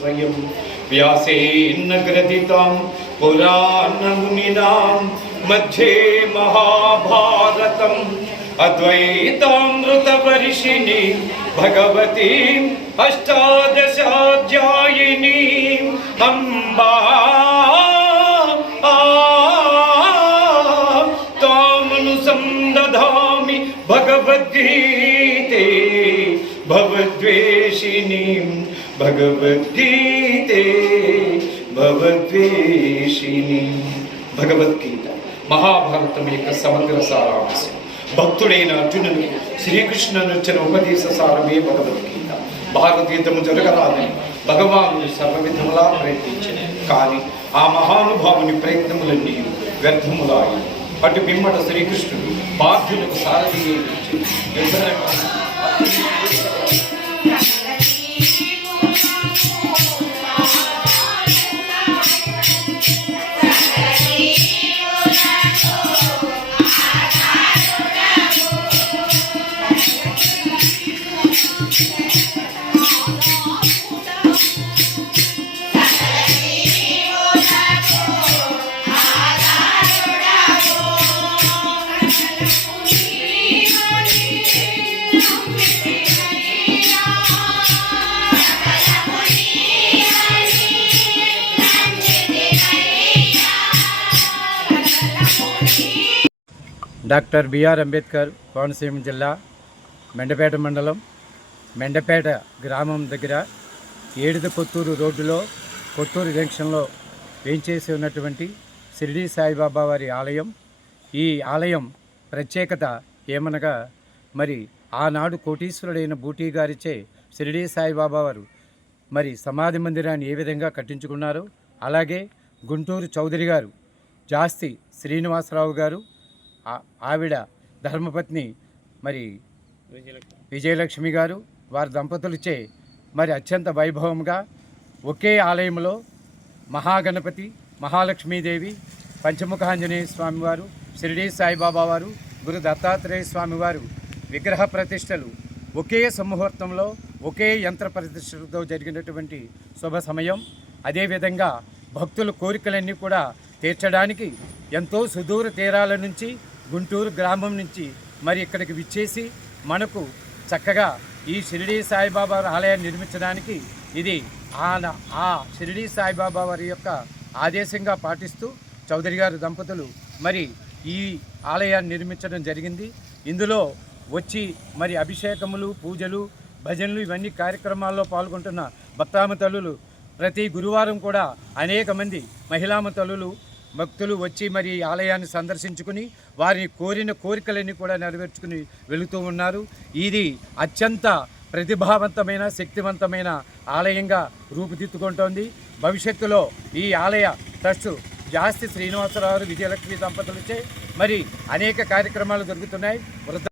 स्वयं व्यासेन ग्रथितां पुराणमुनिनां मध्ये महाभारतम् अद्वैतामृतवर्षिणि भगवतीम् अष्टादशाध्यायिनीम् अम्बा तामनुसन्दधामि भगवद्गीते भवद्वेषिणीं భగవద్గీతే భగవద్గీత. మహాభారతం యొక్క సమగ్ర సారాంశం. భక్తుడైన అర్జునుడు శ్రీకృష్ణుని వచ్చిన ఉపదేశ సారమే భగవద్గీత. భారతీయతము జరగరాదని భగవాను సర్వవిధములా ప్రయత్నించను. కానీ ఆ మహానుభావుని ప్రయత్నములన్నీ వ్యర్థములాయి. అటు బిమ్మట శ్రీకృష్ణుడు బాధ్యులకు సారథి డాక్టర్ బిఆర్ అంబేద్కర్ కోనసీమ జిల్లా మెండపేట మండలం. మెండపేట గ్రామం దగ్గర ఏడిద కొత్తూరు రోడ్డులో కొత్తూరు జంక్షన్లో వేయించేసి ఉన్నటువంటి షిరిడి సాయిబాబా వారి ఆలయం. ఈ ఆలయం ప్రత్యేకత ఏమనగా మరి ఆనాడు కోటీశ్వరుడైన బూటీ గారిచే షిరిడి సాయిబాబా వారు మరి సమాధి మందిరాన్ని ఏ విధంగా కట్టించుకున్నారు అలాగే గుంటూరు చౌదరి గారు జాస్తి శ్రీనివాసరావు గారు ఆవిడ ధర్మపత్ని మరి విజయలక్ష్మి గారు వారి దంపతులచే మరి అత్యంత వైభవంగా ఒకే ఆలయంలో మహాగణపతి మహాలక్ష్మీదేవి పంచముఖాంజనేయ స్వామివారు షిరిడి సాయిబాబా వారు గురు దత్తాత్రేయ స్వామివారు విగ్రహ ప్రతిష్టలు ఒకే సముహూర్తంలో ఒకే యంత్ర ప్రతిష్టలతో జరిగినటువంటి శుభ సమయం. అదేవిధంగా భక్తుల కోరికలన్నీ కూడా తీర్చడానికి ఎంతో సుదూర తీరాల నుంచి గుంటూరు గ్రామం నుంచి మరి ఇక్కడికి విచ్చేసి మనకు చక్కగా ఈ షిరిడీ సాయిబాబా ఆలయాన్ని నిర్మించడానికి ఇది ఆ ఆ షిరిడీ సాయిబాబా వారి యొక్క ఆదేశంగా పాటిస్తూ చౌదరి గారు దంపతులు మరి ఈ ఆలయాన్ని నిర్మించడం జరిగింది. ఇందులో వచ్చి మరి అభిషేకములు పూజలు భజనలు ఇవన్నీ కార్యక్రమాల్లో పాల్గొంటున్న భక్తామ తల్లులు ప్రతి గురువారం కూడా అనేక మంది మహిళామ తల్లులు భక్తులు వచ్చి మరి ఈ ఆలయాన్ని సందర్శించుకుని వారి కోరిన కోరికలన్నీ కూడా నెరవేర్చుకుని వెళుతూ ఉన్నారు. ఇది అత్యంత ప్రతిభావంతమైన శక్తివంతమైన ఆలయంగా రూపుదిద్దుకుంటోంది. భవిష్యత్తులో ఈ ఆలయ ట్రస్ట్ జాస్తి శ్రీనివాసరావు విజయలక్ష్మి దంపతులచే మరి అనేక కార్యక్రమాలు జరుగుతున్నాయి. వృద్ధ